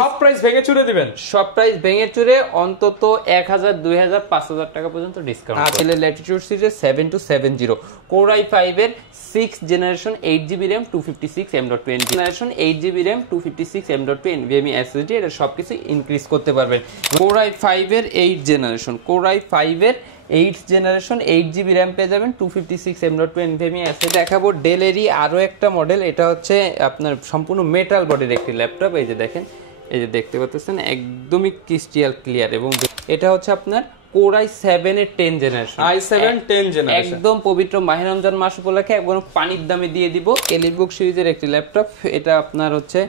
সব প্রাইস ভেঙে চুরে দিবেন, সব প্রাইস ভেঙে চুরে অন্তত 1000 2000 5000 টাকা পর্যন্ত ডিসকাউন্ট। আসলে ল্যাটিটিউড সিরিজ 7270 Core i5 এর 6th generation 8GB RAM 256 M.2 generation 8GB RAM 256 M.2 NVMe SSD, এটা সবকিছু ইনক্রিজ করতে পারবেন। Core i5 এর 8th জেনারেশন, Core i5 এর 8th জেনারেশন 8GB RAM পেয়ে যাবেন 256 M.2 NVMe SSD। দেখাবো ডেলেরই আরো একটা মডেল, এটা হচ্ছে আপনার সম্পূর্ণ মেটাল বডির একটি ল্যাপটপ। এই যে দেখেন, এই যে দেখতে পাচ্ছেন একদমই ক্রিস্টাল ক্লিয়ার, এবং এটা হচ্ছে আপনার Core i7 এর 10 জেনারেশন, i7 10 জেনারেশন, একদম পবিত্র মাহে রমজান মাস উপলক্ষে একদম পানির দামে দিয়ে দিব। এলিটবুক সিরিজের একটি ল্যাপটপ, এটা আপনার হচ্ছে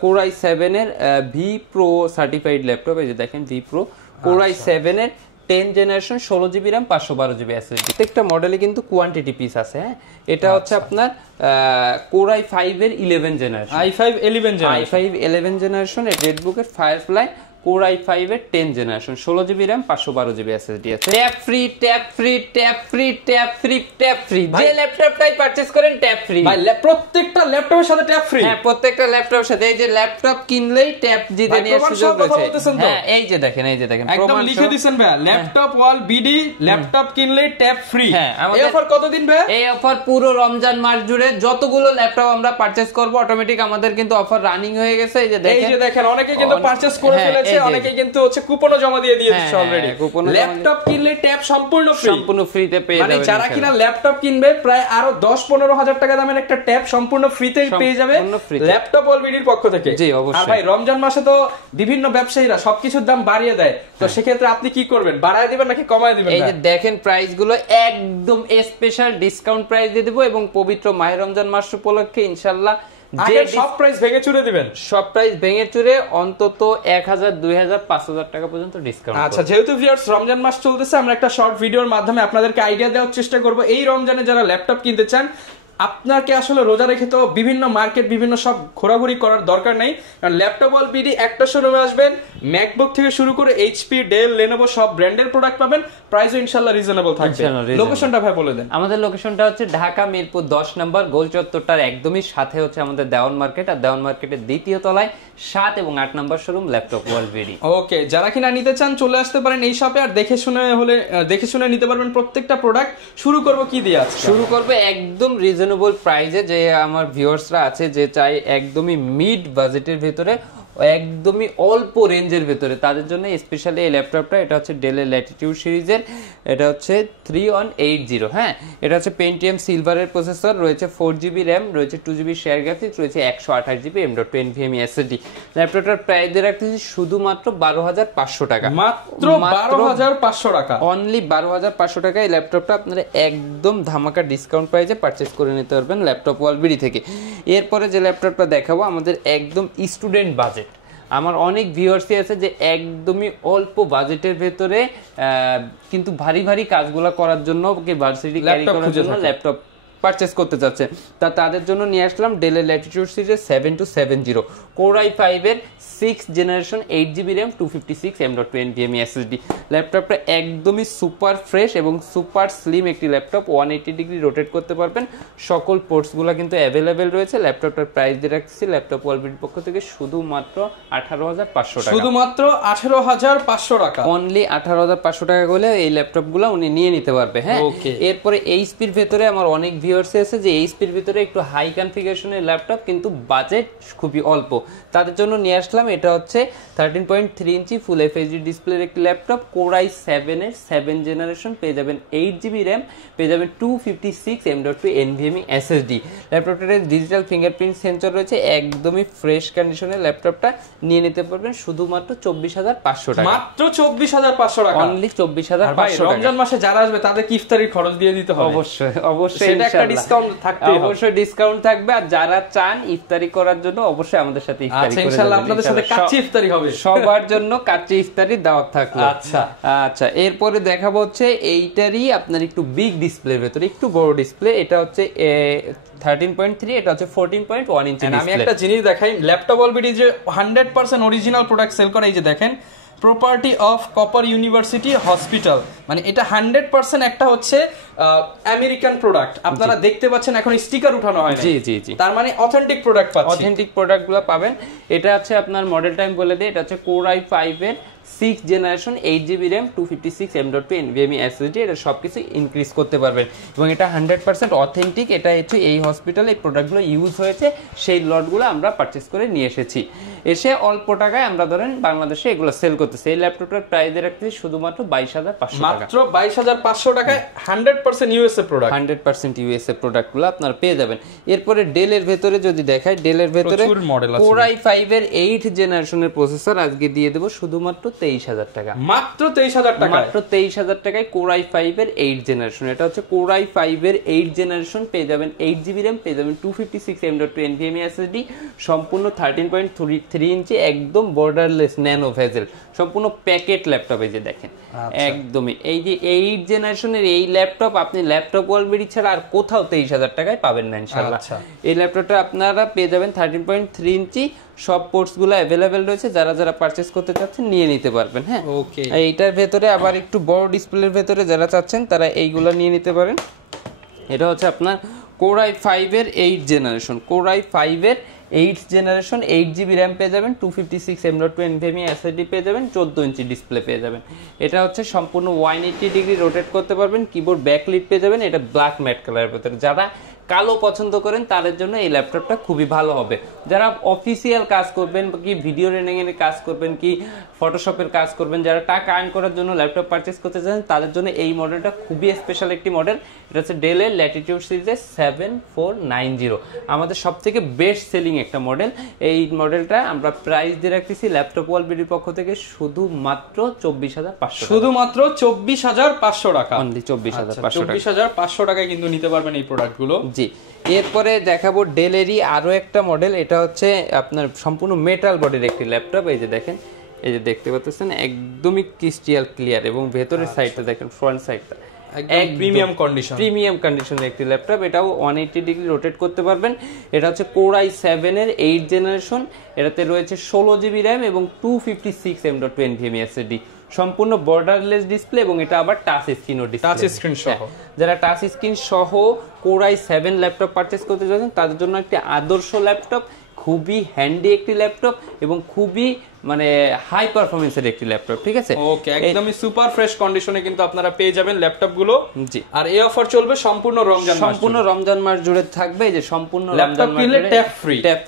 Core i7 এর V Pro সার্টিফাইড ল্যাপটপ। এই যে দেখেন V Pro Core i7 এর 10 generation 16GB RAM 512GB SSD। প্রত্যেকটা মডেলে কিন্তু কোয়ান্টিটি পিস আছে। হ্যাঁ, এটা হচ্ছে আপনার Core i5 এর 11 জেনারেশন, i5 11 জেনারেশন রেডবুকের ফায়ারফ্লাই Core i5 এর 10 generation 16GB RAM 512GB SSD আছে। Tap free tap free tap free tap free tap free, যে ল্যাপটপটাই পারচেজ করেন ট্যাপ ফ্রি ভাই। প্রত্যেকটা ল্যাপটপের সাথে ট্যাপ ফ্রি। হ্যাঁ, প্রত্যেকটা ল্যাপটপের সাথে। এই যে ল্যাপটপ কিনলেই ট্যাপ জিতে নেওয়ার সুযোগ রয়েছে। হ্যাঁ, এই যে দেখেন, এই যে দেখেন একদম লিখে দিবেন ভাই, ল্যাপটপ ওয়াল বিডি, ল্যাপটপ কিনলেই ট্যাপ ফ্রি। হ্যাঁ, এই অফার কতদিন ভাই? এই অফার পুরো রমজান মাস জুড়ে যতগুলো ল্যাপটপ আমরা পারচেজ করব অটোমেটিক আমাদের কিন্তু অফার রানিং হয়ে গেছে। এই যে দেখেন অনেকে কিন্তু পারচেজ করে ফেলেছে, অনেকে কিন্তু হচ্ছে কুপনও জমা দিয়ে দিয়েছে অলরেডি। ল্যাপটপ কিনলে ট্যাপ সম্পূর্ণ ফ্রিতে পেয়ে যাবেন। মানে যারা কিনা ল্যাপটপ কিনবে প্রায় আরো 10-15 হাজার টাকা দামের একটা ট্যাব সম্পূর্ণ ফ্রিতে পেয়ে যাবে ল্যাপটপ অলবিডির পক্ষ থেকে। জি অবশ্যই। আর ভাই রমজান মাসে তো বিভিন্ন ব্যবসায়ীরা সবকিছুর দাম বাড়িয়ে দেয়, তো সেক্ষেত্রে আপনি কি করবেন, বাড়ায় দিবেন নাকি কমায় দিবেন? এই যে দেখেন প্রাইস গুলো একদম স্পেশাল ডিসকাউন্ট প্রাইস দিয়ে দেব, এবং পবিত্র মাহে রমজান মাস উপলক্ষে ইনশাআল্লাহ সব প্রাইস ভেঙে চুরে দিবেন, সব প্রাইস ভেঙে চুরে অন্তত 1000 2000 5000 টাকা পর্যন্ত ডিসকাউন্ট। আচ্ছা, যেহেতু ভিউয়ার্স রমজান মাস চলতেছে, আমরা একটা শর্ট ভিডিওর মাধ্যমে আপনাদেরকে আইডিয়া দেওয়ার চেষ্টা করব এই রমজানে যারা ল্যাপটপ কিনতে চান। আপনাকে আসলে রোজা রেখে তো বিভিন্ন মার্কেট বিভিন্ন সব ঘোরাঘুরি করার দরকার নেই, কারণ ল্যাপটপ ওয়াল বিডি একটা শোরুমে আসবেন, ম্যাকবুক থেকে শুরু করে এইচপি, ডেল, লেনোভো সব ব্র্যান্ডের প্রোডাক্ট পাবেন, প্রাইসও ইনশাআল্লাহ রিজনেবল থাকবে। লোকেশনটা ভাই বলে দেন। আমাদের লোকেশনটা হচ্ছে ঢাকা মিরপুর 10 নম্বর গোল চত্বরটার একদমই সাথে হচ্ছে আমাদের দেওয়ান মার্কেট, আর দেওয়ান মার্কেটের দ্বিতীয় তলায় 7 এবং 8 নম্বর শোরুম ল্যাপটপ ওয়াল বিডি। ওকে, যারা কিনা নিতে চান চলে আসতে পারেন এই শপে, আর দেখে শুনে নিতে পারবেন প্রত্যেকটা প্রোডাক্ট। শুরু করব কি দিয়ে? শুরু করবে একদম রিজনেবল প্রাইসে, যে আমার ভিউয়ার্সরা আছে যে চাই একদমই মিড বাজেটের ভিতরে, একদমই অল্প রেঞ্জের ভিতরে, তাদের জন্য স্পেশালি এই ল্যাপটপটা। এটা হচ্ছে ডেলের ল্যাটিটিউড সিরিজের, এটা হচ্ছে 3180। হ্যাঁ, এটা হচ্ছে পেন্টিয়াম সিলভারের প্রসেসর, রয়েছে 4GB RAM, রয়েছে 2GB শেয়ার গ্রাফিক্স, রয়েছে 128GB M.2 NVMe SSD। ল্যাপটপটার প্রাইস দিয়ে রাখতেছি শুধুমাত্র 12500 টাকা, মাত্র 12500 টাকা, অনলি 12500 টাকা। এই ল্যাপটপটা আপনারা একদম ধামাকা ডিসকাউন্ট প্রাইসে পারচেজ করে নিতে পারবেন ল্যাপটপ ওয়াল বিডি থেকে। এরপরে যে ল্যাপটপটা দেখাবো আমাদের একদম স্টুডেন্ট বাজেট। আমার অনেক ভিউয়ার্সই আছে যে একদমই অল্প বাজেটের ভেতরে কিন্তু ভারী ভারী কাজগুলো করার জন্য, ভার্সিটি ক্যারি করার জন্য ল্যাপটপ পারচেজ করতে চাচ্ছে, তাদের জন্য নিয়ে আসলাম ডেলের ল্যাটিটিউড সিরিজ 7270 Core i5 এর 6th generation 8GB RAM 256 M.2 NVMe SSD। ল্যাপটপটা একদমই সুপার ফ্রেশ এবং সুপার স্লিম একটি ল্যাপটপ, 180 ডিগ্রি রোটেট করতে পারবেন, সকল পোর্টসগুলো কিন্তু অ্যাভেলেবেল রয়েছে। ল্যাপটপটার প্রাইস দিয়ে রাখছি ল্যাপটপ ওয়াল বিডির পক্ষ থেকে শুধুমাত্র 18500 টাকা, শুধুমাত্র 18500 টাকা, অনলি 18500 টাকা করলে এই ল্যাপটপগুলো উনি নিয়ে নিতে পারবে। হ্যাঁ, এরপরে এইচপির ভেতরে আমার অনেক ভিউয়ার্স আছে যে এইচপির ভিতরে একটু হাই কনফিগারেশনের ল্যাপটপ কিন্তু বাজেট খুবই অল্প, তাদের জন্য নিয়ে আসলাম এটা হচ্ছে 13.3 ইঞ্চি ফুল এফএইচডি ডিসপ্লের একটি ল্যাপটপ, Core i7 এর 7 জেনারেশন, পেয়ে যাবেন 8GB RAM, পেয়ে যাবেন 256 M.2 NVMe SSD। ল্যাপটপটাতে ডিজিটাল ফিঙ্গারপ্রিন্ট সেন্সর রয়েছে, একদমই ফ্রেশ কন্ডিশনের ল্যাপটপটা নিয়ে নিতে পারবেন শুধুমাত্র 24500 টাকা, মাত্র 24500 টাকা, অনলি 24500 টাকা। রমজান মাসে যারা আসবে তাদের কি ইফতারির খরচ দিয়ে দিতে হবে? অবশ্যই অবশ্যই, সেটা একটা ডিসকাউন্ট থাকবে, অবশ্যই ডিসকাউন্ট থাকবে। আর যারা চান ইফতারি করার জন্য অবশ্যই আমাদের সাথে ইফতারি করে ইনশাআল্লাহ আপনাদের সাথে কাচ্চি ইফতারি হবে, সবার জন্য কাচ্চি ইফতারির দাওয়াত থাকলো। আচ্ছা আচ্ছা, এরপরে দেখাবো হচ্ছে এইটারই আপনার একটু বিগ ডিসপ্লের ভেতরে একটু বড় ডিসপ্লে, এটা হচ্ছে 13.3, এটা হচ্ছে 14.1 ইঞ্চি। আমি একটা জিনিস দেখাই, ল্যাপটপ অলরেডি যে 100% অরিজিনাল প্রোডাক্ট সেল করে, এই যে দেখেন property of copper university hospital, মানে এটা 100% একটা হচ্ছে আমেরিকান প্রোডাক্ট। আপনারা দেখতে পাচ্ছেন এখন স্টিকার উঠানো হয় না, জি জি জি, তার মানে অথেন্টিক প্রোডাক্ট পাচ্ছেন। অথেন্টিক প্রোডাক্টগুলো পাবেন। এটা হচ্ছে আপনার মডেল টাইম বলে দেয়, এটা হচ্ছে Core i5 এর 6th generation, 8GB RAM, 256 M.2 NVMe SSD, এটা সবকিছু ইনক্রিজ করতে পারবেন এবং এটা 100% অথেন্টিক। এটা হচ্ছে এই হসপিটালে এই প্রোডাক্টগুলো ইউজ হয়েছে, সেই লটগুলো আমরা পারচেজ করে নিয়ে এসেছি। এসে অল্প টাকায় আমরা ধরেন বাংলাদেশে এগুলো সেল করতেছি। এই ল্যাপটপটার প্রাইস রাখতেছি শুধুমাত্র 22,500 টাকা, মাত্র 22,500 টাকায় 100% ইউএসএ প্রোডাক্ট, 100% ইউএসএ প্রোডাক্টগুলো আপনারা পেয়ে যাবেন। এরপরে ডেলের ভেতরে যদি দেখাই, ডেলের ভেতরে Core i5 এর 8th জেনারেশনের প্রসেসর আজকে দিয়ে দেব শুধুমাত্র 23,000 টাকা, মাত্র 23,000 টাকা, মাত্র 23,000 টাকায় Core i5 এর 8th জেনারেশন। এটা হচ্ছে Core i5 এর 8th জেনারেশন, পেয়ে যাবেন 8GB RAM, পেয়ে যাবেন 256 M.2 NVMe SSD, সম্পূর্ণ 13.3 ইঞ্চি একদম বর্ডারলেস ন্যানো ভেজেল, সম্পূর্ণ প্যাকেট ল্যাপটপ। এই যে দেখেন একদমই এই যে 8th জেনারেশনের এই ল্যাপটপ আপনি ল্যাপটপ ওয়ালবেরি ছাড়া আর কোথাও 23,000 টাকায় পাবেন না ইনশাআল্লাহ। এই ল্যাপটপটা আপনারা পেয়ে যাবেন 13.3 ইঞ্চি, সব পোর্টস গুলো অ্যাভেলেবেল রয়েছে, যারা যারা পারচেজ করতে চাচ্ছেন নিয়ে নিতে পারবেন। হ্যাঁ, ওকে। এইটার ভেতরে আবার একটু বড় ডিসপ্লের ভেতরে যারা চাচ্ছেন তারা এইগুলা নিয়ে নিতে পারেন। এটা হচ্ছে আপনার Core i5 এর 8th জেনারেশন, Core i5 এর 8th জেনারেশন, 8GB RAM পেয়ে যাবেন, 256 M.2 NVMe SSD পেয়ে যাবেন, 14 ইঞ্চি ডিসপ্লে পেয়ে যাবেন। এটা হচ্ছে সম্পূর্ণ 180 ডিগ্রি রোটেট করতে পারবেন, কিবোর্ড ব্যাকলিট পেয়ে যাবেন। এটা ব্ল্যাক ম্যাট কালারের ভেতরে, যারা কালো পছন্দ করেন তাদের জন্য এই ল্যাপটপটা খুবই ভালো হবে। যারা অফিসিয়াল কাজ করবেন কি ভিডিও রেন্ডারিং এর কাজ করবেন কি ফটোশপের কাজ করবেন, যারা টাকা আর্ন করার জন্য ল্যাপটপ পারচেজ করতে চান তাদের জন্য এই মডেলটা খুবই স্পেশাল একটি মডেল। এটা হচ্ছে ডেলের ল্যাটিটিউড সিরিজের 7490, আমাদের সবথেকে বেস্ট সেলিং একটা মডেল। এই মডেলটা আমরা প্রাইস দিয়ে রাখতেছি ল্যাপটপ ওয়ালবিডির পক্ষ থেকে শুধুমাত্র 24,500, শুধুমাত্র 24,500 টাকা, অনলি 24,500 টাকা, 24,500 টাকায় কিন্তু নিতে পারবেন এই প্রোডাক্টগুলো। জি, এরপরে দেখাবো ডেলেরই আরো একটা মডেল। এটা হচ্ছে আপনার সম্পূর্ণ মেটাল বডির একটি ল্যাপটপ। এই যে দেখেন, এই যে দেখতে পাচ্ছেন একদমই ক্রিস্টাল ক্লিয়ার এবং ভেতরের সাইডটা দেখেন, ফ্রন্ট সাইডটা একদম প্রিমিয়াম কন্ডিশনের একটি ল্যাপটপ। এটাও 180 ডিগ্রি রোটেট করতে পারবেন। এটা হচ্ছে Core i7 এর 8th জেনারেশন, এটাতে রয়েছে 16GB RAM এবং 256 M.2 NVMe SSD, সম্পূর্ণ বর্ডারলেস ডিসপ্লে এবং এটা আবার টাচ স্ক্রিনও ডিসপ্লে, টাচ স্ক্রিন সহ। যারা টাচ স্ক্রিন সহ Core i7 ল্যাপটপ পারচেজ করতে যাচ্ছেন তাদের জন্য একটি আদর্শ ল্যাপটপ, খুবই হ্যান্ডি একটি ল্যাপটপ এবং খুবই মানে হাই পারফরম্যান্সের একটি ল্যাপটপ। ঠিক আছে, ওকে, একদমই সুপার ফ্রেশ কন্ডিশনে কিন্তু আপনারা পেয়ে যাবেন ল্যাপটপ গুলো। জি, আর এই অফার চলবে সম্পূর্ণ রমজান মাস জুড়ে থাকবে। এই যে সম্পূর্ণ ল্যাপটপ কিনলে ট্যাপ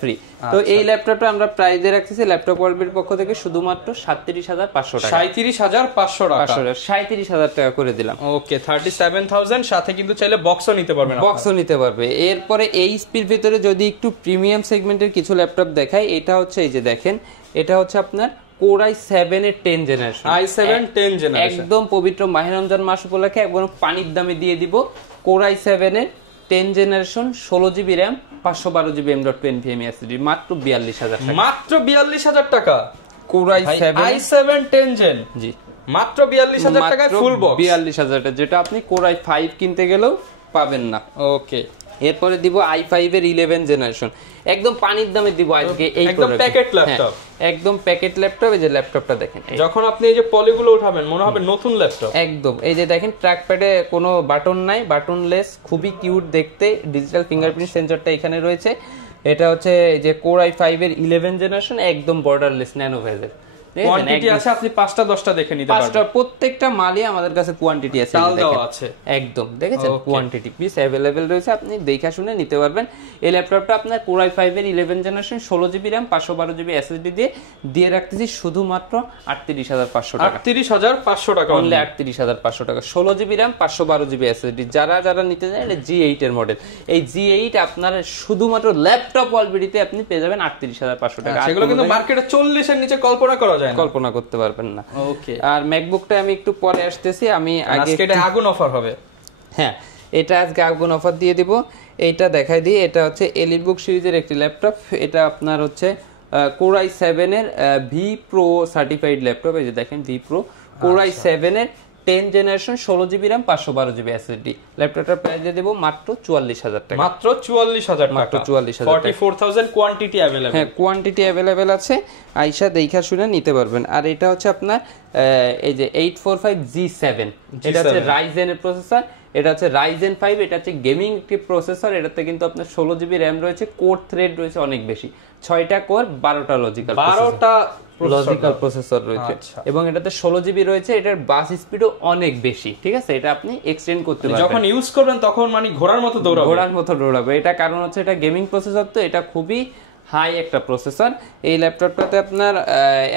ফ্রি। তো এই ল্যাপটপটা আমরা প্রাইস দিয়ে রাখতেছি ল্যাপটপ ওয়ালবির পক্ষ থেকে শুধুমাত্র 37,500 টাকা, 37,500 টাকা, 37,000 টাকা করে দিলাম। ওকে, 37,000 সাথে কিন্তু চাইলে বক্সও নিতে পারবেন, বক্সও নিতে পারবে। এরপরে এই স্পির ভিতরে যদি একটু প্রিমিয়াম সেগমেন্টের কিছু ল্যাপটপ দেখাই, এটা হচ্ছে এই যে দেখেন, এটা হচ্ছে আপনার Core i7 এর 10th জেনারেশন, i7 10 জেনারেশন, একদম পবিত্র মাহে রমজান মাস উপলক্ষে একদম পানির দামে দিয়ে দিব। Core i7 এর 10th generation, 16GB RAM, 512GB M.2 NVMe SSD, মাত্র 42,000 টাকা, মাত্র 42,000 টাকা। Core i7 10 জেন, জি, মাত্র 42,000 টাকায় ফুল বক্স, 42,000 টাকা, যেটা আপনি Core i5 কিনতে গেলেও পাবেন না। ওকে, এরপরে দিব i5 এর 11th জেনারেশন, একদম পানির দামে দিব আজকে। এই একদম প্যাকেট ল্যাপটপ, একদম প্যাকেট ল্যাপটপ। এই যে ল্যাপটপটা দেখেন, যখন আপনি এই যে পলিগুলো উঠাবেন মনে হবে নতুন ল্যাপটপ একদম। এই যে দেখেন ট্র্যাকপ্যাডে কোনো বাটন নাই, বাটনলেস, খুবই কিউট দেখতে। ডিজিটাল ফিঙ্গারপ্রিন্ট সেন্সরটা এখানে রয়েছে। এটা হচ্ছে যে Core i5 এর 11th জেনারেশন, একদম বর্ডারলেস ন্যানো ভেজেল। কোয়ান্টিটি আছে, আপনি 5টা 10টা দেখে নিতে পারবেন। 5টা প্রত্যেকটা মালই আমাদের কাছে কোয়ান্টিটি আছে, তাল দেওয়া আছে একদম, দেখেছেন কোয়ান্টিটি পিস अवेलेबल রয়েছে, আপনি দেখা শুনে নিতে পারবেন। এই ল্যাপটপটা আপনার Core i5 এর 11th generation, 16GB RAM, 512GB SSD দিয়ে রাখতেছি শুধুমাত্র 38,500 টাকা, 38,500 টাকা, অনলি 38,500 টাকা, 16GB RAM, 512GB SSD। যারা নিতে চান এটা G8 এর মডেল। এই G8 আপনারা শুধুমাত্র ল্যাপটপ ওয়ালবিডিতে আপনি পেয়ে যাবেন 38,500 টাকা। সেগুলো কিন্তু মার্কেটে 40 এর নিচে কল্পনা করা কল্পনা করতে পারবেন না। ওকে, আর ম্যাকবুকটা আমি একটু পরে আসতেছি, আমি আগে এটা আগুন অফার হবে। হ্যাঁ, এটা আজকে আগুন অফার দিয়ে দিব। এইটা দেখাই দিই, এটা হচ্ছে এলিটবুক সিরিজের একটি ল্যাপটপ। এটা আপনার হচ্ছে Core i7 এর V Pro সার্টিফাইড ল্যাপটপ। এই যে দেখেন V Pro, Core i7 এর 10 generation 16GB RAM 512GB SSD। ল্যাপটপটার প্রাইস দিয়ে দেব মাত্র 44000 টাকা। মাত্র 44000 টাকা, মাত্র 44000 টাকা। 44000 কোয়ান্টিটি अवेलेबल। হ্যাঁ, কোয়ান্টিটি अवेलेबल আছে, আইসা দেখা শুনে নিতে পারবেন। আর এটা হচ্ছে আপনার এই যে 845G7, এটা হচ্ছে Ryzen এর প্রসেসর, এটা হচ্ছে Ryzen 5, এটা হচ্ছে গেমিং একটি প্রসেসর। এটাতে কিন্তু আপনার 16GB RAM রয়েছে, কোর থ্রেড রয়েছে অনেক বেশি, 6টা কোর 12টা লজিক্যাল প্রসেসর রয়েছে, এবং এটাতে 16GB রয়েছে। এটার বাস স্পিডও অনেক বেশি, ঠিক আছে? এটা আপনি এক্সটেন্ড করতে পারবেন, যখন ইউজ করবেন তখন মানে ঘোড়ার মতো দৌড়াবে। এটা কারণ হচ্ছে এটা গেমিং প্রসেসর, তো এটা খুবই হাই একটা প্রসেসর। এই ল্যাপটপটাতে আপনার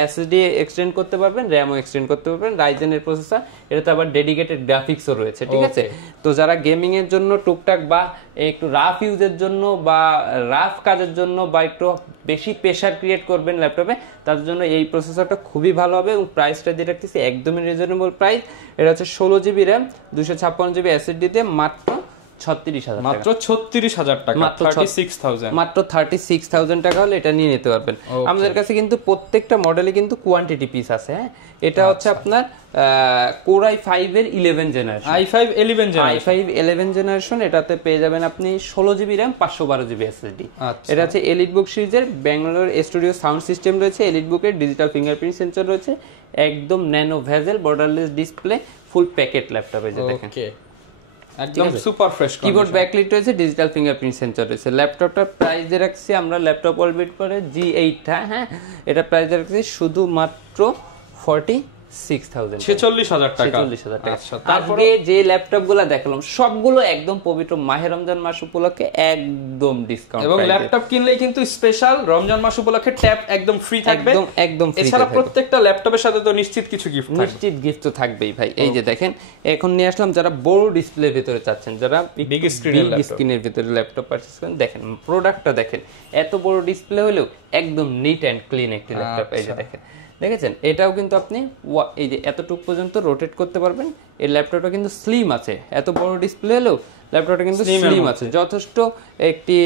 এসএসডি এক্সটেন্ড করতে পারবেন, র্যামও এক্সটেন্ড করতে পারবেন। রাইজেন এর প্রসেসর, এটাতে আবার ডেডিকেটেড গ্রাফিক্সও রয়েছে, ঠিক আছে? তো যারা গেমিং এর জন্য টুকটাক বা একটু রাফ ইউজের জন্য বা রাফ কাজের জন্য বা একটু বেশি প্রেসার ক্রিয়েট করবেন ল্যাপটপে, তাদের জন্য এই প্রসেসরটা খুবই ভালো হবে। এবং প্রাইসটা যেটা রাখতেছি একদমই রিজনেবল প্রাইস। এটা হচ্ছে 16GB র্যাম 256GB এসএসডি দিয়ে মাত্র 36,000 টাকা। মাত্র 36,000 টাকা, মাত্র 36,000 টাকা হলে এটা নিয়ে নিতে পারবেন। আমাদের কাছে কিন্তু প্রত্যেকটা মডেলে কিন্তু কোয়ান্টিটি পিস আছে। হ্যাঁ, এটা হচ্ছে আপনার Core i5 এর 11 জেনারেশন, i5 11 জেনারেশন। এটাতে পেয়ে যাবেন আপনি 16GB RAM 512GB SSD। এটা হচ্ছে এলিটবুক সিরিজের, ব্যাঙ্গালোর স্টুডিও সাউন্ড সিস্টেম রয়েছে, এলিটবুকের ডিজিটাল ফিঙ্গারপ্রিন্ট সেন্সর রয়েছে, একদম ন্যানো ভেজেল বর্ডারলেস ডিসপ্লে, ফুল প্যাকেট ল্যাপটপ। এই যে দেখেন একদম সুপার ফ্রেশ কিবোর্ড ব্যাকলাইট রয়েছে, ডিজিটাল ফিঙ্গারপ্রিন্ট সেন্সর রয়েছে। ল্যাপটপটার প্রাইস দিয়ে রাখছি আমরা ল্যাপটপ অলবিট করে G8, হ্যাঁ, এটা প্রাইস দিয়ে রাখছি শুধুমাত্র 46,000 টাকা। তারপরে যে ল্যাপটপগুলো দেখালাম সবগুলো একদম পবিত্র মাহে রমজান মাস উপলক্ষে একদম ডিসকাউন্ট, এবং ল্যাপটপ কিনলেই কিন্তু স্পেশাল রমজান মাস উপলক্ষে ট্যাব একদম ফ্রি থাকবে, একদম ফ্রি। এছাড়া প্রত্যেকটা ল্যাপটপের সাথে তো নিশ্চিত কিছু গিফট থাকবে, নিশ্চিত গিফট তো থাকবেই ভাই। এই যে দেখেন, এখন নিয়ে আসলাম যারা বড় ডিসপ্লের ভিতরে চাচ্ছেন, যারা বিগ স্ক্রিনের ভিতরে ল্যাপটপ পারচেজ করেন, দেখেন প্রোডাক্টটা দেখেন, এত বড় ডিসপ্লে হলেও একদম নিট এন্ড ক্লিন একটি ল্যাপটপ। এই যে দেখেছেন, এটাও কিন্তু আপনি এই যে এতটুকু পর্যন্ত রোটেট করতে পারবেন। এই ল্যাপটপটা কিন্তু স্লিম আছে, এত বড় ডিসপ্লে হলেও ল্যাপটপটা কিন্তু স্লিম আছে, যথেষ্ট একটি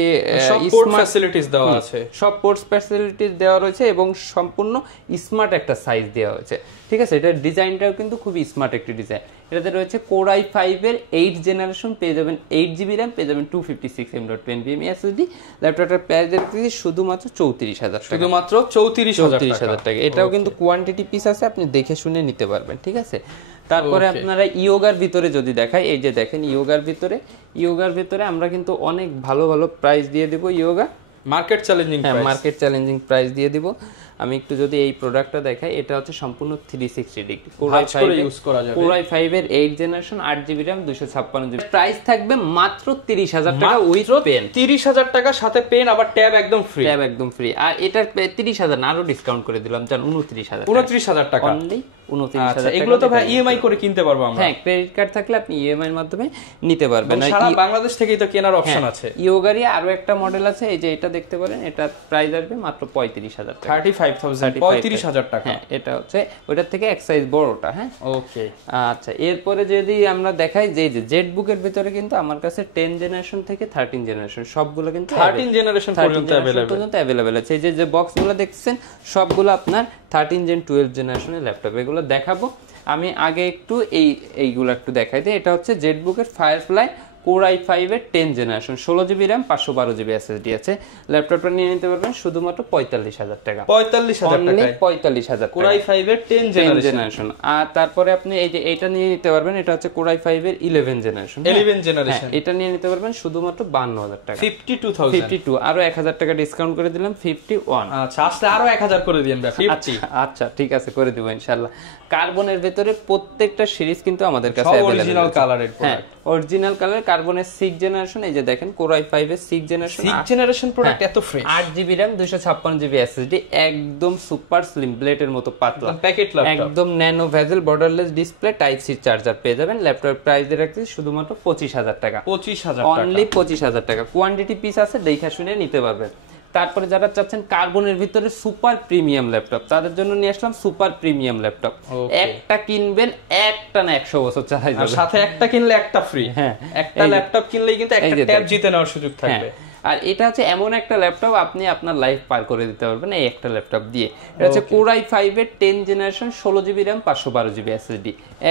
পোর্ট ফ্যাসিলিটিস দেওয়া আছে, সব পোর্টস ফ্যাসিলিটিস দেওয়া রয়েছে, এবং সম্পূর্ণ স্মার্ট একটা সাইজ দেওয়া হয়েছে, ঠিক আছে? এটার ডিজাইনটাও কিন্তু খুবই স্মার্ট একটি ডিজাইন। এটাতে রয়েছে Core i5 এর 8 জেনারেশন, পেয়ে যাবেন 8GB RAM, পেয়ে যাবেন 256 SSD। ল্যাপটপটার প্রাইস দেখতেছি শুধুমাত্র 34,000 টাকা, শুধুমাত্র 34,000 টাকা। এটাও কিন্তু কোয়ান্টিটি পিস আছে, আপনি দেখে শুনে নিতে পারবেন, ঠিক আছে? তারপরে আপনারা ইয়োগার ভিতরে যদি দেখাই, এই যে দেখেন ইয়োগার ভিতরে আমরা কিন্তু অনেক ভালো ভালো প্রাইস দিয়ে দেব। ইয়োগা মার্কেট চ্যালেঞ্জিং প্রাইস দিয়ে দিব। আমি একটু যদি এই প্রোডাক্টটা দেখাই, এটা হচ্ছে সম্পূর্ণ 360 ডিগ্রি Core i5 এর 8 generation 8GB RAM 256GB। Price থাকবে মাত্র 30,000 টাকা উইথ পেন, 30,000 টাকা সাথে পেন, আবার ট্যাব একদম ফ্রি। আর এটার 30,000 আরো ডিসকাউন্ট করে দিলাম, জান 29,000 টাকা অনলি 29,000 এগুলো তো ভাই ইএমআই করে কিনতে পারবো আমরা। হ্যাঁ, ক্রেডিট কার্ড থাকলে আপনি ইএমআই এর মাধ্যমে নিতে পারবেন। সারা বাংলাদেশ থেকেই তো কেনার অপশন আছে। ইয়োগারই আরো একটা মডেল আছে, এই যে এটা দেখতে পারেন, এটা প্রাইস আসবে মাত্র 35,000 টাকা, 35,000 টাকা। হ্যাঁ, এটা হচ্ছে ওইটার থেকে এক সাইজ বড়টা। হ্যাঁ, ওকে। আচ্ছা, এরপরে যদি আমরা দেখাই যে জেড বুকের ভিতরে কিন্তু আমার কাছে 10 জেনারেশন থেকে 13 জেনারেশন সবগুলো কিন্তু 13 জেনারেশন পর্যন্ত अवेलेबल আছে। এই যে বক্সগুলো দেখছেন সবগুলো আপনার 13 জেন 12 জেনারেশনের ল্যাপটপ। এগুলো দেখাবো, আমি আগে একটু এইগুলো একটু দেখাই দিই। এটা হচ্ছে জেড বুকের ফায়ারফ্লাই Core i5 এর 10 generation, 16GB RAM 512GB SSD আছে। ল্যাপটপটা নিয়ে নিতে পারবেন শুধুমাত্র 45,000 টাকা, 45,000 Core i5 এর 10 জেনারেশন। আর তারপরে আপনি এই যে এটা নিয়ে নিতে পারবেন, এটা হচ্ছে Core i5 এর 11 জেনারেশন, এটা নিয়ে নিতে পারবেন শুধুমাত্র 52,000 টাকা, 52 আরো 1,000 টাকা ডিসকাউন্ট করে দিলাম, 51। আচ্ছা, আসলে আরো 1,000 করে দিবেন ভাই, 50। আচ্ছা, ঠিক আছে, করে দিব ইনশাআল্লাহ। কার্বনের ভিতরে প্রত্যেকটা সিরিজ কিন্তু আমাদের কাছে अवेलेबल, অরিজিনাল কালারের প্রোডাক্ট। হ্যাঁ, অরিজিনাল কালার কার্বনের 6 জেনারেশন। এই যে দেখেন Core i5 এর 6 জেনারেশন প্রোডাক্ট, এত fresh, 8GB RAM 256GB SSD, একদম সুপার স্লিম ব্লেডের মতো পাতলা প্যাকেট ল্যাপটপ, একদম nano bezel borderless display, type C charger পেয়ে যাবেন। ল্যাপটপের প্রাইস দিয়ে রাখছি শুধুমাত্র 25,000 টাকা, 25,000 অনলি 25,000 টাকা। কোয়ান্টিটি পিস আছে, দেখা শুনে নিতে পারবেন। তারপরে যারা চাচ্ছেন কার্বনের ভিতরে সুপার প্রিমিয়াম ল্যাপটপ, তাদের জন্য নিয়ে আসলাম সুপার প্রিমিয়াম ল্যাপটপ। একটা কিনবেন, একটা না 100 বছর চালাই যাবে, সাথে একটা কিনলে একটা ফ্রি। হ্যাঁ, একটা ল্যাপটপ কিনলেই কিন্তু একটা ট্যাব জিতে নেওয়ার সুযোগ থাকবে। আর এটা হচ্ছে এমন একটা ল্যাপটপ আপনি আপনার লাইফ পার করে দিতে পারবেন এই একটা ল্যাপটপ দিয়ে। এটা হচ্ছে Core i5 এর 10 generation, 16GB RAM, 512GB SSD,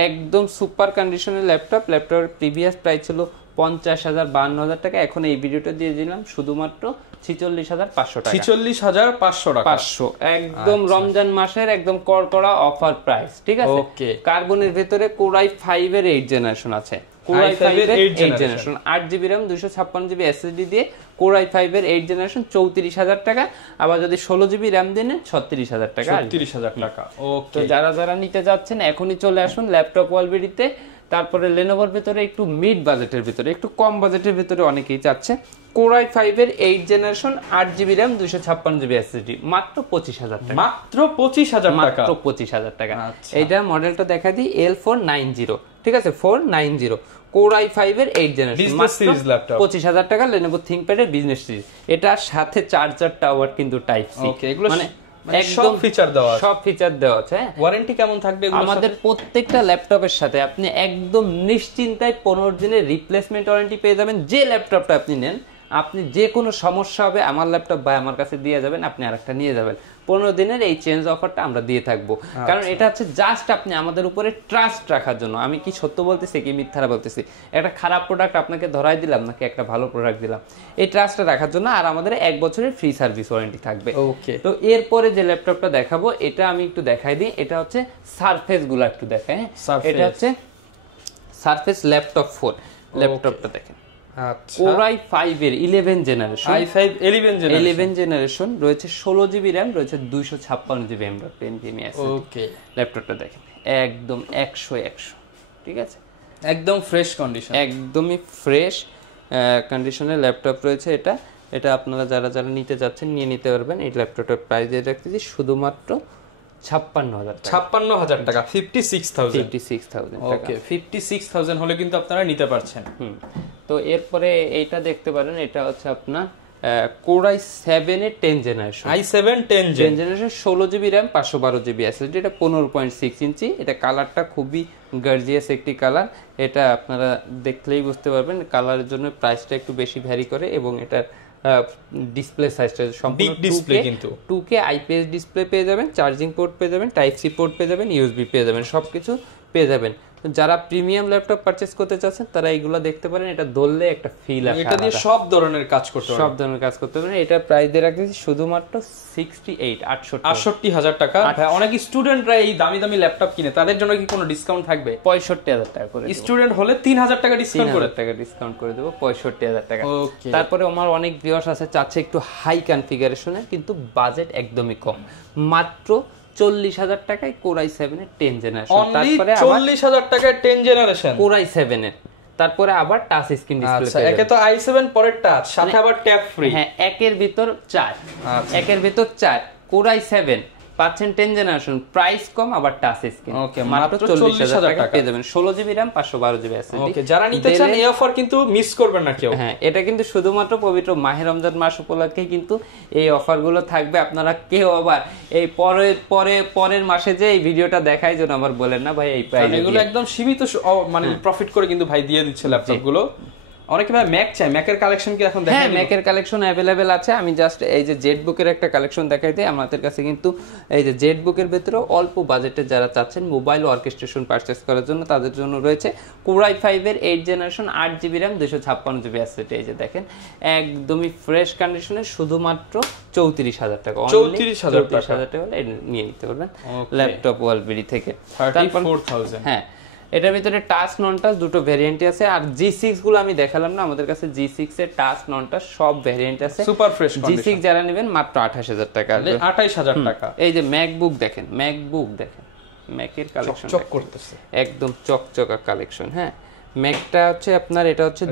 একদম সুপার কন্ডিশনের ল্যাপটপ। ল্যাপটপের প্রিভিয়াস প্রাইস ছিল 50,000 52,000 টাকা, এখন এই ভিডিওটা দিয়ে দিলাম শুধুমাত্র 46,500 টাকা। 46,500 টাকা, 500, একদম রমজান মাসের একদম কড়কড়া অফার প্রাইস, ঠিক আছে। কার্বনের ভেতরে Core i5 এর 8 জেনারেশন আছে, Core i5 এর 8 generation, 8GB RAM 256GB SSD দিয়ে Core i5 এর 8 জেনারেশন 34,000 টাকা। আবার যদি 16GB RAM দেন 36,000 টাকা। 36,000 টাকা। তো যারা নিতে যাচ্ছেন এখনই চলে আসুন ল্যাপটপ ওয়ালবেরিতে। তারপরে লেনোভোর ভেতরে একটু মিড বাজেটের ভিতরে, একটু কম বাজেটের ভিতরে অনেকেই চাচ্ছে Core i5 এর 8 generation, 8GB RAM, 256GB SSD, মাত্র 25,000 টাকা। মাত্র 25,000 টাকা, মাত্র 25,000 টাকা। এইটা মডেলটা দেখা দিই, L490, ঠিক আছে, 490, Core i5 এর 8 জেনারেশন, মাত্র 25,000 টাকা। Lenovo ThinkPad এর বিজনেস সিরিজ, এটার সাথে চার্জার টাওয়ার কিন্তু টাইপ সি, মানে একদম ফিচার দেওয়া আছে, সব ফিচার দেওয়া আছে। ওয়ারেন্টি কেমন থাকবে আমাদের প্রত্যেকটা ল্যাপটপের সাথে আপনি একদম নিশ্চিন্তায় 15 দিনের রিপ্লেসমেন্ট ওয়ারেন্টি পেয়ে যাবেন। যে ল্যাপটপটা আপনি নেন, আপনি যে কোনো সমস্যা হবে আমার ল্যাপটপ ভাই আমার কাছে দিয়ে যাবেন, আপনি আরেকটা নিয়ে যাবেন। 15 দিনের এই চেঞ্জ অফারটা আমরা দিয়ে থাকবো, কারণ এটা হচ্ছে জাস্ট আপনি আমাদের উপরে ট্রাস্ট রাখার জন্য। আমি কি সত্য বলতেছি কি মিথ্যারা বলতেছি? একটা খারাপ প্রোডাক্ট আপনাকে ধরাই দিলাম নাকি একটা ভালো প্রোডাক্ট দিলাম, এই ট্রাস্টটা রাখার জন্য। আর আমাদের 1 বছরের ফ্রি সার্ভিস ওয়ারেন্টি থাকবে। তো এরপরে যে ল্যাপটপটা দেখাবো এটা আমি একটু দেখাই দিই, এটা হচ্ছে সারফেস গুলো একটু দেখাই। এটা হচ্ছে সারফেস ল্যাপটপ 4, ল্যাপটপটা দেখেন। Core i5 এর 11 জেনারেশন, i5 11 জেনারেশন রয়েছে, 16GB RAM রয়েছে, 256GB NVMe SSD। ওকে, ল্যাপটপটা দেখেন একদম 100, ঠিক আছে, একদম ফ্রেশ কন্ডিশন, একদমই ফ্রেশ কন্ডিশনের ল্যাপটপ রয়েছে। এটা আপনারা যারা নিতে যাচ্ছেন নিয়ে নিতে পারবেন। এই ল্যাপটপটার প্রাইস দিয়ে রাখতেছি শুধুমাত্র 56,000 টাকা, 56,000 ওকে, 56,000 হলে কিন্তু আপনারা নিতে পারছেন। তো এরপরে এইটা দেখতে পারেন, এটা হচ্ছে আপনার Core i7 এর 10 generation, i7 10 generation, 16GB RAM, 512GB SSD, এটা 15.6 ইঞ্চি। এটা কালারটা খুবই গর্জিয়াস একটি কালার, এটা আপনারা দেখলেই বুঝতে পারবেন। কালারের জন্য প্রাইসটা একটু বেশি ভ্যারি করে, এবং এটার ডিসপ্লে সাইজটা সম্পূর্ণ ডিসপ্লে, কিন্তু 2K IPS ডিসপ্লে পেয়ে যাবেন, চার্জিং পোর্ট পেয়ে যাবেন, টাইপ সি পোর্ট পেয়ে যাবেন, USB পেয়ে যাবেন, সবকিছু পেয়ে যাবেন। যারা প্রিমিয়াম ল্যাপটপ পারচেজ করতে চাচ্ছেন তারা এইগুলো দেখতে পারেন। এটা ধরলে একটা ফিল আসে, এটা দিয়ে সব ধরনের কাজ করতে পারেন। এটা প্রাইস দিয়ে রাখতেছি শুধুমাত্র 68,000 টাকা। অনেক স্টুডেন্টরা এই দামি দামি ল্যাপটপ কিনে, তাদের জন্য কি কোনো ডিসকাউন্ট থাকবে? 65,000 টাকা করে, স্টুডেন্ট হলে 3,000 টাকা ডিসকাউন্ট করে দেবো, 65,000 টাকা। তারপরে আমার অনেক ভিউয়ার্স আছে চাচ্ছে একটু হাই কনফিগারেশনে, কিন্তু বাজেট একদমই কম, মাত্র 40,000 টাকায় Core i7 এর 10 জেনারেশন, তারপরে 40,000 টাকায় 10 জেনারেশন Core i7 এর, তারপরে আবার টাচ স্ক্রিন ডিসপ্লে পেয়ে যাবেন। একে তো i7 পরে টাচ, সাথে আবার ট্যাব ফ্রি। হ্যাঁ, একের ভিতর 4 Core i7 পাচ্ছেন 10 জেনারেশন, প্রাইস কম, আবার টাচ স্ক্রিন। ওকে, মাত্র 40,000 টাকা পেয়ে যাবেন, 16GB RAM, 512GB SSD। ওকে, যারা নিতে চান এই অফার কিন্তু মিস করবেন না কেউ। হ্যাঁ, এটা কিন্তু শুধুমাত্র পবিত্র মাহে রমজান মাস উপলক্ষে কিন্তু এই অফারগুলো থাকবে। আপনারা কেউ আবার এই পরের মাসে যে এই ভিডিওটা দেখায় যেন আবার বলেন না ভাই এই প্রাইস, এগুলো একদম সীমিত মানে প্রফিট করে কিন্তু ভাই দিয়ে দিচ্ছে ল্যাপটপ গুলো। অনেকে ভাই ম্যাক চাই, ম্যাকের কালেকশন কি এখন দেখাই? হ্যাঁ, ম্যাকের কালেকশন অ্যাভেলেবেল আছে। আমি জাস্ট এই যে জেটবুকের একটা কালেকশন দেখাই দিই। আমাদের কাছে কিন্তু এই যে জেটবুকের ভেতরেও অল্প বাজেটে যারা চাচ্ছেন মোবাইল অর্কেস্ট্রেশন পারচেজ করার জন্য, তাদের জন্য রয়েছে Core i5 এর 8 generation, 8GB RAM, 256GB SSD। এই যে দেখেন একদমই ফ্রেশ কন্ডিশনে, শুধুমাত্র 34,000 টাকা, 34,000 টাকা হলে নিয়ে নিতে পারবেন ল্যাপটপ ওয়ালবেরি থেকে। 34,000। হ্যাঁ, এটার ভিতরে টাচ নন টাচ দুটো ভেরিয়েন্ট আছে। আর G6 গুলো আমি দেখালাম না, আমাদের কাছে G6 এর টাচ নন টাচ সব ভেরিয়েন্ট আছে, সুপার ফ্রেশ কন্ডিশন। G6 যারা নেবেন মাত্র 28,000 টাকা, 28,000 টাকা। এই যে ম্যাকবুক দেখেন, ম্যাকের কালেকশন চক করতেছে, একদম চকচকা কালেকশন। হ্যাঁ, ম্যাকটা হচ্ছে আপনার, এটা হচ্ছে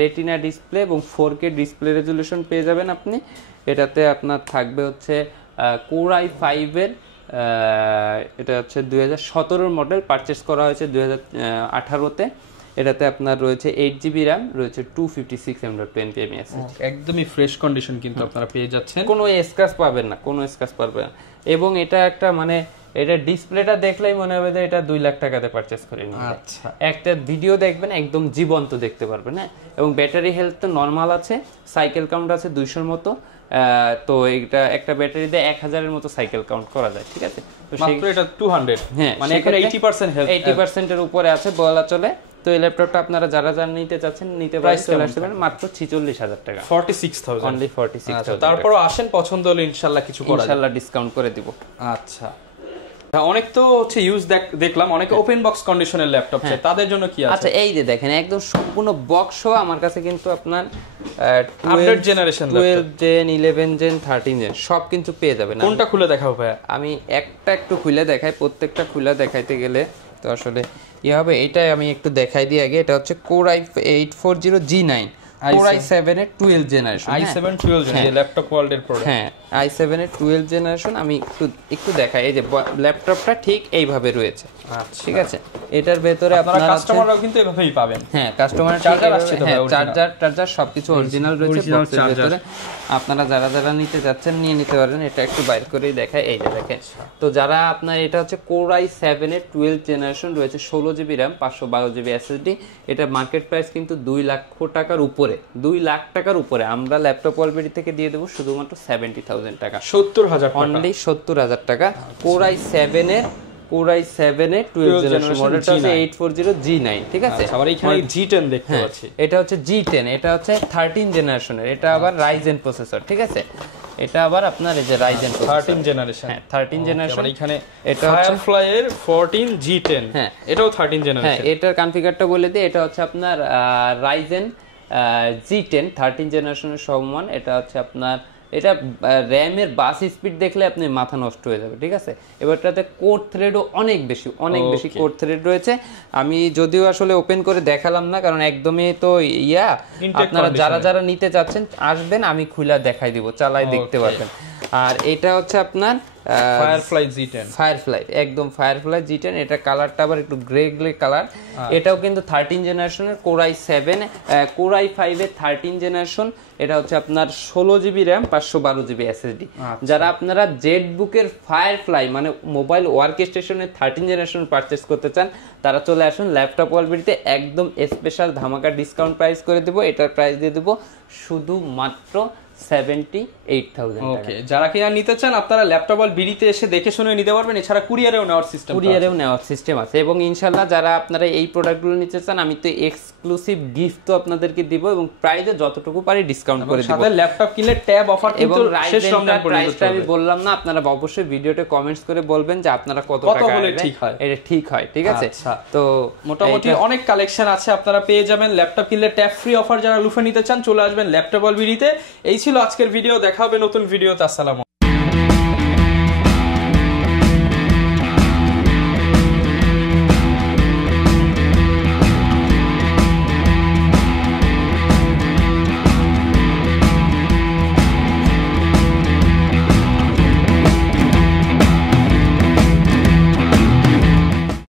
রেটিনা ডিসপ্লে এবং 4K ডিসপ্লে রেজুলেশন পেয়ে যাবেন আপনি। এটাতে আপনার থাকবে হচ্ছে Core i5 এর, এটা হচ্ছে 2017 মডেল, পারচেস করা হয়েছে 2018-তে। এটাতে আপনার রয়েছে 8GB RAM, রয়েছে 256 NVMe SSD, একদমই ফ্রেশ কন্ডিশন কিন্তু আপনারা পেয়ে যাচ্ছেন, কোনো স্ক্র্যাচ পাবেন না, এবং এটা একটা মানে এটা ডিসপ্লেটা দেখলেই মনে হবে যে এটা 2 লাখ টাকাতে পারচেজ করে নিয়ে। আচ্ছা, একটা ভিডিও দেখবেন একদম জীবন্ত দেখতে পারবেন, হ্যাঁ। এবং ব্যাটারি হেলথ তো নরমাল আছে, সাইকেল কাউন্ট আছে 200-র মতো। তো এটা একটা ব্যাটারি দিয়ে 1000-এর মতো সাইকেল কাউন্ট করা যায়, ঠিক আছে। তো মাত্র এটা 200, হ্যাঁ, মানে এখানে 80% হেলথ, 80%-এর উপরে আছে বলা চলে। তো এই ল্যাপটপটা আপনারা যারা যারা নিতে চাচ্ছেন নিতে পারেন, চলে আসতে পারেন মাত্র 46,000 টাকা, 46,000, অনলি 46,000। তারপরও আসেন, পছন্দ হলে ইনশাআল্লাহ কিছু করা যাবে, ইনশাআল্লাহ ডিসকাউন্ট করে দিব। আচ্ছা, অনেক তো হচ্ছে ইউজ দেখলাম, অনেকে ওপেন বক্স কন্ডিশনের ল্যাপটপ চাই, তাদের জন্য কি আছে? আচ্ছা, এই যে দেখেন একদম সম্পূর্ণ বক্স সহ আমার কাছে কিন্তু আপনার update generation 12 gen 11 gen 13 gen সব কিন্তু পেয়ে যাবেন। কোনটা খুলে দেখাও ভাই? আমি একটা একটু খুলে দেখাই, প্রত্যেকটা খুলে দেখাইতে গেলে তো আসলে কি হবে, এটাই আমি একটু দেখাই দিই আগে। এটা হচ্ছে Core i840 G9, Core i7 এর 12 জেনারেশন, i7 12 জেন, এই ল্যাপটপ ওয়ার্ল্ডের প্রোডাক্ট। হ্যাঁ, i7 এর 12 জেনারেশন। আমি একটু দেখাই, এই যে ল্যাপটপটা ঠিক এইভাবে রয়েছে, ঠিক আছে। এটার ভেতরে আপনারা কাস্টমাররাও কিন্তু এভাবেই পাবেন। হ্যাঁ, কাস্টমারের চার্জার আসছে তো, চার্জার সবকিছু অরিজিনাল রয়েছে বক্সের ভেতরে। আপনারা যারা যারা নিতে যাচ্ছেন নিয়ে নিতে পারেন। এটা একটু বাইর করেই দেখায়, এই যে দেখেন। তো যারা আপনার এটা হচ্ছে Core i7 এর 12 জেনারেশন রয়েছে, 16 জিবি র্যাম, 512 জিবি এসএসডি। এটা মার্কেট প্রাইস কিন্তু 2 লাখ টাকার উপরে, 2 লাখ টাকার উপরে। আমরা ল্যাপটপ ওয়ালবিডি থেকে দিয়ে দেবো শুধুমাত্র 70,000 টাকা, 70,000 অনলি 70,000 টাকা। Core i7 এর 12 জেনারেশন মডেলটা হচ্ছে 840 G9, ঠিক আছে। আবার এখানে G10 দেখতে পাচ্ছি, এটা হচ্ছে G10, এটা হচ্ছে 13 জেনারেশনের, এটা আবার Ryzen প্রসেসর, ঠিক আছে। এটা আবার আপনার এই যে Ryzen 13 জেনারেশন, হ্যাঁ 13 জেনারেশন। এখানে এটা হচ্ছে Firefly এর 14 G10, হ্যাঁ এটাও 13 জেনারেশন। হ্যাঁ, এটার কনফিগারটা বলে দিই। এটা হচ্ছে আপনার Ryzen G10 13 জেনারেশনের সমান। এটা হচ্ছে আপনার এটা র্যামের বাস স্পিড দেখলে আপনি মাথা নষ্ট হয়ে যাবে, ঠিক আছে। এবারটাতে কোর থ্রেডও অনেক বেশি কোর থ্রেড রয়েছে। আমি যদিও আসলে ওপেন করে দেখালাম না, কারণ একদমই তো আপনারা যারা যারা নিতে চাচ্ছেন আসবেন, আমি খুলে দেখাই দিব, চালাই দেখতে পারবেন। আর এটা হচ্ছে আপনার Firefly G10, Firefly, একদম Firefly G10। এটা কালারটা আবার একটু গ্রে কালার। এটাও কিন্তু 13 জেনারেশনের Core i7 Core i5 এর 13 জেনারেশন। এটা হচ্ছে আপনার 16 জিবি র্যাম, 512 জিবি এসএসডি। যারা আপনারা জেটবুকের Firefly মানে মোবাইল ওয়ার্ক স্টেশনের 13 জেনারেশন পারচেজ করতে চান, তারা চলে আসুন ল্যাপটপ ওয়ালবিডিতে, একদম স্পেশাল ধামাকা ডিসকাউন্ট প্রাইস করে দেবো। এটার প্রাইস দিয়ে দেবো শুধুমাত্র 78,000 টাকা। ওকে, যারা কিনা নিতে চান আপনারা ল্যাপটপ ওয়ালবিডিতে এসে দেখে শুনে নিতে পারবেন। এছাড়া কুরিয়ারেও নেওয়ার সিস্টেম আছে। এবং ইনশাআল্লাহ যারা আপনারা এই প্রোডাক্টগুলো নিতে চান, আমি তো এক্সক্লুসিভ গিফট তো আপনাদেরকে দিব এবং প্রাইসে যতটুকু পারি ডিসকাউন্ট করে দিব। সাথে ল্যাপটপ কিনলে ট্যাব অফার কিন্তু শেষ রমজান পর্যন্ত আমি বললাম না, আপনারা অবশ্যই ভিডিওতে কমেন্টস করে বলবেন যে আপনারা কত টাকা হলে ঠিক হয়, এটা ঠিক হয়, ঠিক আছে। তো মোটামুটি অনেক কালেকশন আছে, আপনারা পেয়ে যাবেন। ল্যাপটপ কিনলে ট্যাব ফ্রি অফার যারা লুফে নিতে চান চলে আসবেন ল্যাপটপ ওয়ালবিডিতে। এই ছিল আজকের ভিডিও, দেখা হবে নতুন ভিডিওতে। আসসালামু